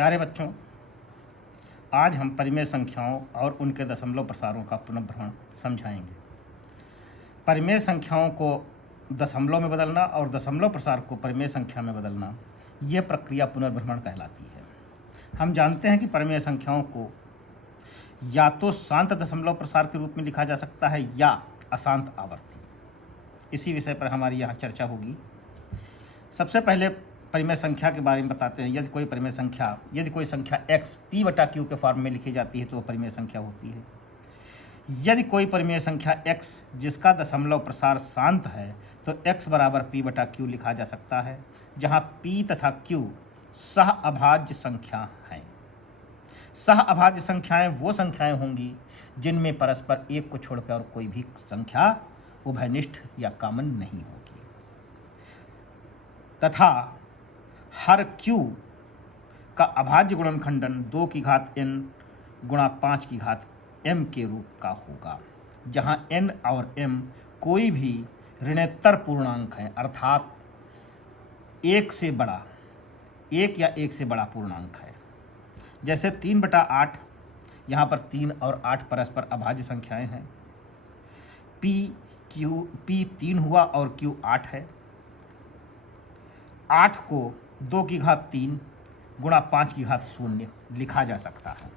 प्यारे बच्चों, आज हम परिमेय संख्याओं और उनके दशमलव प्रसारों का पुनर्भ्रमण समझाएंगे। परिमेय संख्याओं को दशमलव में बदलना और दशमलव प्रसार को परिमेय संख्या में बदलना, ये प्रक्रिया पुनर्भ्रमण कहलाती है। हम जानते हैं कि परिमेय संख्याओं को या तो शांत दशमलव प्रसार के रूप में लिखा जा सकता है या अशांत आवर्ती। इसी विषय पर हमारी यहाँ चर्चा होगी। सबसे पहले परिमेय संख्या के बारे में बताते हैं। यदि कोई संख्या x p/q के फॉर्म में लिखी जाती है तो वह परिमेय संख्या होती है। यदि कोई परिमेय संख्या x जिसका दशमलव प्रसार शांत है तो x बराबर p/q लिखा जा सकता है, जहाँ p तथा q सह अभाज्य संख्या हैं। सह अभाज्य संख्याएं वो संख्याएं होंगी जिनमें परस्पर एक को छोड़कर और कोई भी संख्या उभयनिष्ठ या कॉमन नहीं होगी, तथा हर q का अभाज्य गुणनखंडन 2 की घात n गुणा 5 की घात m के रूप का होगा, जहां n और m कोई भी ऋणोत्तर पूर्णांक है, अर्थात एक या एक से बड़ा पूर्णांक है। जैसे 3/8, यहाँ पर 3 और 8 परस्पर अभाज्य संख्याएं हैं। p 3 हुआ और q 8 है। 8 को 2 की घात 3 गुणा 5 की घात 0 लिखा जा सकता है।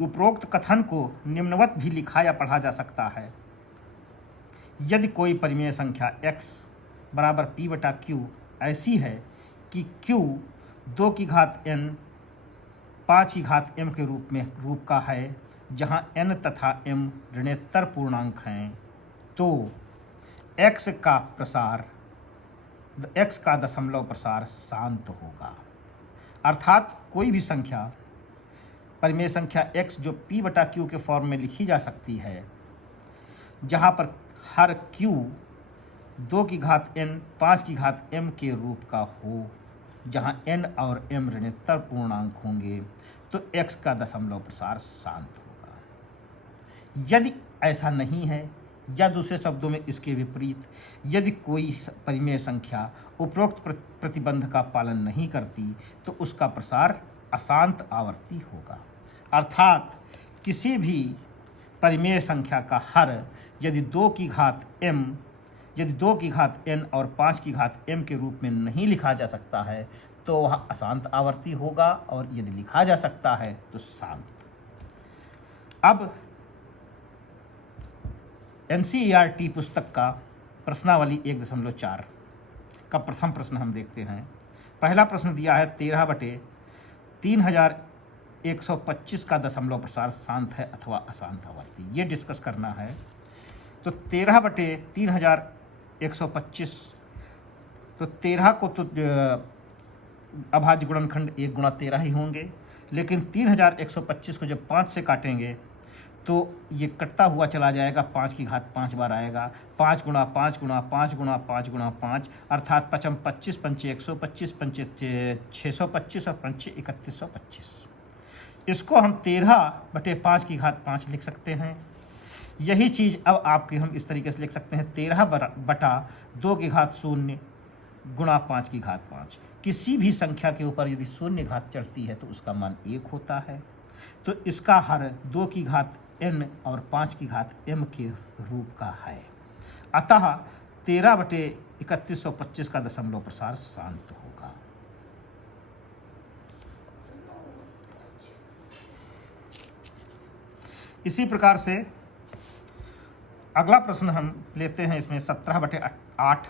उपरोक्त कथन को निम्नवत भी लिखा या पढ़ा जा सकता है। यदि कोई परिमेय संख्या x बराबर p/q ऐसी है कि q 2 की घात n 5 की घात m के रूप का है, जहां n तथा m ऋणोत्तर पूर्णांक हैं, तो x का दशमलव प्रसार शांत होगा। अर्थात कोई भी संख्या परिमेय संख्या x जो p/q के फॉर्म में लिखी जा सकती है, जहाँ पर हर q 2 की घात n 5 की घात m के रूप का हो, जहाँ n और m ऋणोत्तर पूर्णांक होंगे, तो x का दशमलव प्रसार शांत होगा। यदि ऐसा नहीं है, या दूसरे शब्दों में इसके विपरीत, यदि कोई परिमेय संख्या उपरोक्त प्रतिबंध का पालन नहीं करती तो उसका प्रसार अशांत आवर्ती होगा। अर्थात किसी भी परिमेय संख्या का हर यदि 2 की घात n और 5 की घात m के रूप में नहीं लिखा जा सकता है तो वह अशांत आवर्ती होगा, और यदि लिखा जा सकता है तो शांत। अब NCERT पुस्तक का प्रश्नावली 1.4 का प्रथम प्रश्न हम देखते हैं। पहला प्रश्न दिया है 13/3125 का दशमलव प्रसार शांत है अथवा अशांत आवर्ती। ये डिस्कस करना है। तो 13/3125, तो 13 को तो अभाज्य गुणनखंड 1 गुणा 13 ही होंगे, लेकिन 3125 को जब 5 से काटेंगे तो ये कटता हुआ चला जाएगा, 5 की घात 5 बार आएगा। 5 गुणा 5 गुणा 5 गुणा 5 गुणा 5, अर्थात 5 25 पंचे 125 पंचे 625 और पंचे 3125। इसको हम 13/5 की घात 5 लिख सकते हैं। यही चीज़ अब आपकी हम इस तरीके से लिख सकते हैं 13/2 की घात 0 गुणा 5 की घात 5। किसी भी संख्या के ऊपर यदि 0 घात चढ़ती है तो उसका मान 1 होता है। तो इसका हर 2 की घात n और 5 की घात m के रूप का है। अतः 13/3125 का दशमलव प्रसार शांत होगा। इसी प्रकार से अगला प्रश्न हम लेते हैं। इसमें 17/8,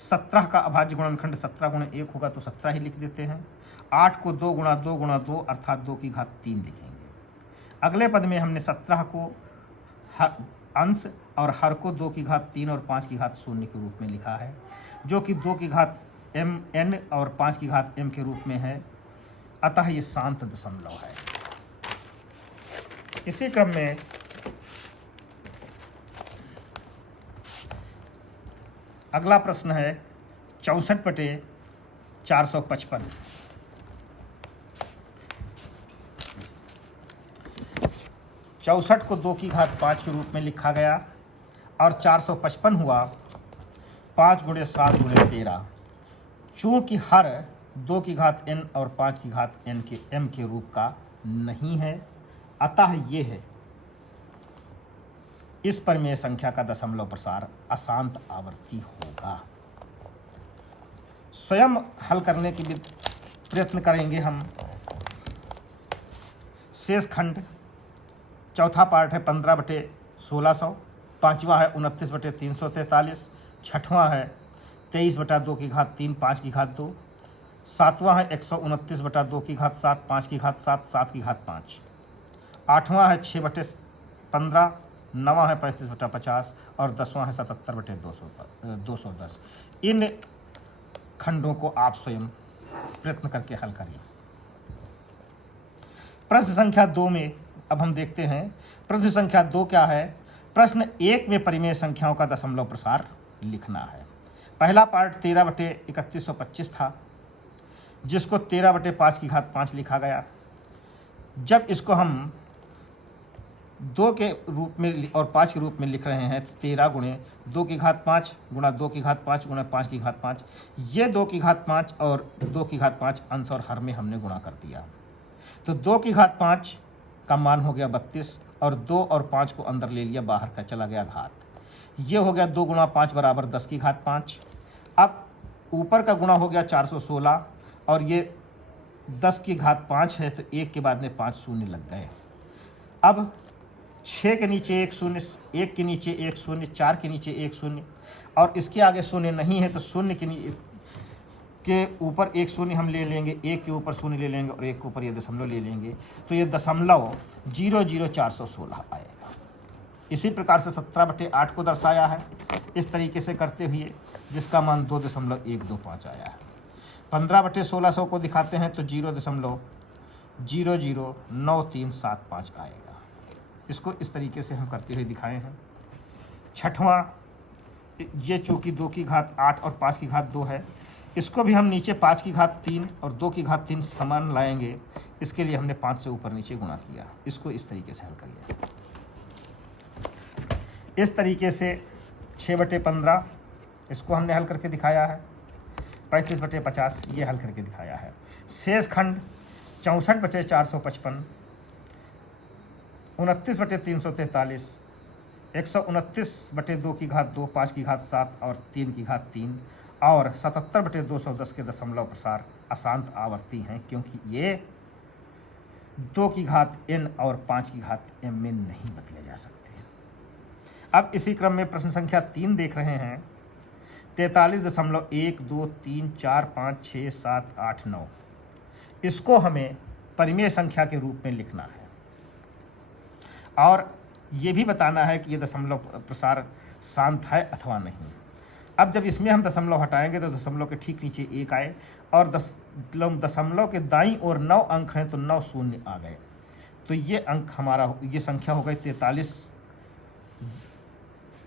17 का अभाज्य गुणनखंड 17 गुणा 1 होगा तो 17 ही लिख देते हैं। 8 को 2 गुणा 2 गुणा 2 अर्थात 2 की घात 3 लिखेंगे। अगले पद में हमने 17 को अंश और हर को 2 की घात 3 और 5 की घात 0 के रूप में लिखा है, जो कि 2 की घात n और 5 की घात m के रूप में है। अतः ये शांत दशमलव है। इसी क्रम में अगला प्रश्न है 64/455। 64 64 को 2 की घात 5 के रूप में लिखा गया और 455 हुआ 5 गुणे 7 गुणे 13। चूँकि हर 2 की घात n और 5 की घात n के m के रूप का नहीं है, अतः ये है इस परिमेय संख्या का दशमलव प्रसार अशांत आवर्ती होगा। स्वयं हल करने के लिए प्रयत्न करेंगे हम। शेष खंड चौथा पार्ट है 15/1600, पांचवा है 29/343, छठवां है 23/2 की घात 3 5 की घात 2, सातवां है 129/2 की घात 7 5 की घात 7 7 की घात 5, आठवां है 6/15, नवां है 35/50 और 10वां है 77/210। इन खंडों को आप स्वयं प्रयत्न करके हल करिए। प्रश्न संख्या 2 में अब हम देखते हैं। प्रश्न संख्या 2 क्या है? प्रश्न 1 में परिमेय संख्याओं का दशमलव प्रसार लिखना है। पहला पार्ट 13/3125 था, जिसको 13/5 की घात 5 लिखा गया। जब इसको हम 2 के रूप में और 5 के रूप में लिख रहे हैं तो 13 गुणे 2 की घात 5 गुणा 2 की घात 5 गुणा 5 की घात 5, ये 2 की घात 5 और 2 की घात 5 अंश और हर में हमने गुणा कर दिया। तो 2 की घात 5 का मान हो गया 32 और 2 और 5 को अंदर ले लिया, बाहर का चला गया घात। ये हो गया 2 गुणा 5 बराबर 10 की घात 5। अब ऊपर का गुणा हो गया 416 और ये 10 की घात 5 है तो 1 के बाद में 5 शून्य लग गए। अब 6 के नीचे 1 शून्य, 1 के नीचे 1 शून्य, 4 के नीचे 1 शून्य और इसके आगे शून्य नहीं है तो शून्य के ऊपर 1 शून्य हम ले लेंगे, 1 के ऊपर शून्य ले लेंगे और 1 के ऊपर ये दशमलव ले लेंगे, तो ये दशमलव 00416 आएगा। इसी प्रकार से 17/8 को दर्शाया है इस तरीके से करते हुए, जिसका मान 2.125 आया है। 15/1600 को दिखाते हैं तो 0.009375 आएगा। इसको इस तरीके से हम करते हुए दिखाए हैं। छठवां, ये चूँकि 2 की घात 8 और 5 की घात 2 है, इसको भी हम नीचे 5 की घात 3 और 2 की घात 3 समान लाएंगे। इसके लिए हमने 5 से ऊपर नीचे गुणा किया। इसको इस तरीके से हल करिए। इस तरीके से 6/15 इसको हमने हल करके दिखाया है। 35/50 ये हल करके दिखाया है। शेष खंड 64/455, 29/343, 129/2 की घात 2 5 की घात 7 और 3 की घात 3 और 77/210 के दशमलव प्रसार अशांत आवर्ती हैं, क्योंकि ये 2 की घात n और 5 की घात m में नहीं बदले जा सकते। अब इसी क्रम में प्रश्न संख्या 3 देख रहे हैं। 43.1 2 3 4 5 6 7 8 9, इसको हमें परिमेय संख्या के रूप में लिखना है और ये भी बताना है कि ये दशमलव प्रसार शांत है अथवा नहीं। अब जब इसमें हम दशमलव हटाएंगे तो दशमलव के ठीक नीचे 1 आए और दशमलव के दाईं ओर 9 अंक हैं तो 9 शून्य आ गए। तो ये अंक हमारा, ये संख्या हो गई 43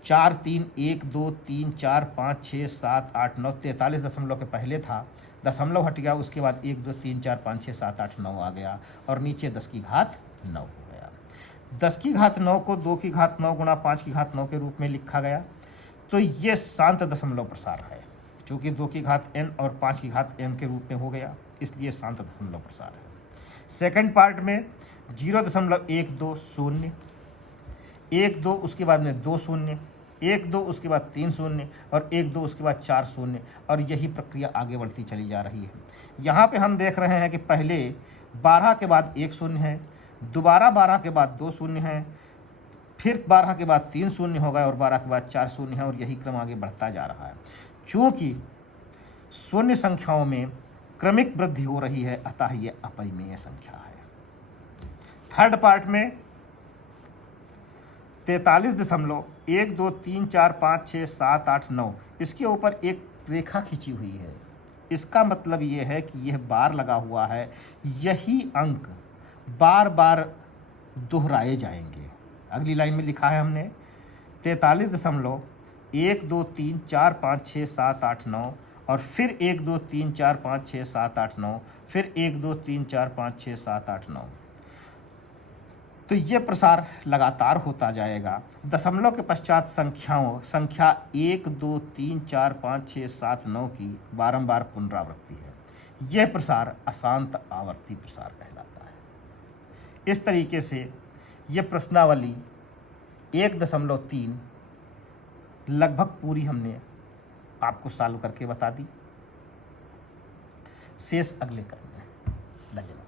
4 3 1 2 3 4 5 6 7 8 9। 43 दशमलव के पहले था, दशमलव हट गया, उसके बाद 1 2 3 4 5 6 7 8 9 आ गया और नीचे 10 की घात 9 हो गया। 10 की घात 9 को 2 की घात 9 गुणा 5 की घात 9 के रूप में लिखा गया। तो ये शांत दशमलव प्रसार है। चूँकि 2 की घात n और 5 की घात m के रूप में हो गया, इसलिए शांत दशमलव प्रसार है। सेकंड पार्ट में 0.120, 1 2 उसके बाद में 2 शून्य, 1 2 उसके बाद 3 शून्य और 1 2 उसके बाद 4 शून्य, और यही प्रक्रिया आगे बढ़ती चली जा रही है। यहाँ पे हम देख रहे हैं कि पहले 12 के बाद 1 शून्य है, दोबारा 12 के बाद 2 शून्य है, फिर 12 के बाद 3 शून्य हो गए और 12 के बाद 4 शून्य है, और यही क्रम आगे बढ़ता जा रहा है। चूँकि शून्य संख्याओं में क्रमिक वृद्धि हो रही है, अतः ये अपरिमेय संख्या है। थर्ड पार्ट में 43.1 2 3 4 5 6 7 8 9, इसके ऊपर एक रेखा खींची हुई है। इसका मतलब ये है कि यह बार लगा हुआ है, यही अंक बार बार दोहराए जाएंगे। अगली लाइन में लिखा है हमने 43.1 2 3 4 5 6 7 8 9 और फिर 1 2 3 4 5 6 7 8 9, फिर 1 2 3 4 5 6 7 8 9। तो ये प्रसार लगातार होता जाएगा। दशमलव के पश्चात संख्या 1, 2, 3, 4, 5, 6, 7, 9 की बारंबार पुनरावृत्ति है। यह प्रसार अशांत आवर्ती प्रसार कहलाता है। इस तरीके से यह प्रश्नावली 1.3 लगभग पूरी हमने आपको सॉल्व करके बता दी। शेष अगले क्रम में। धन्यवाद।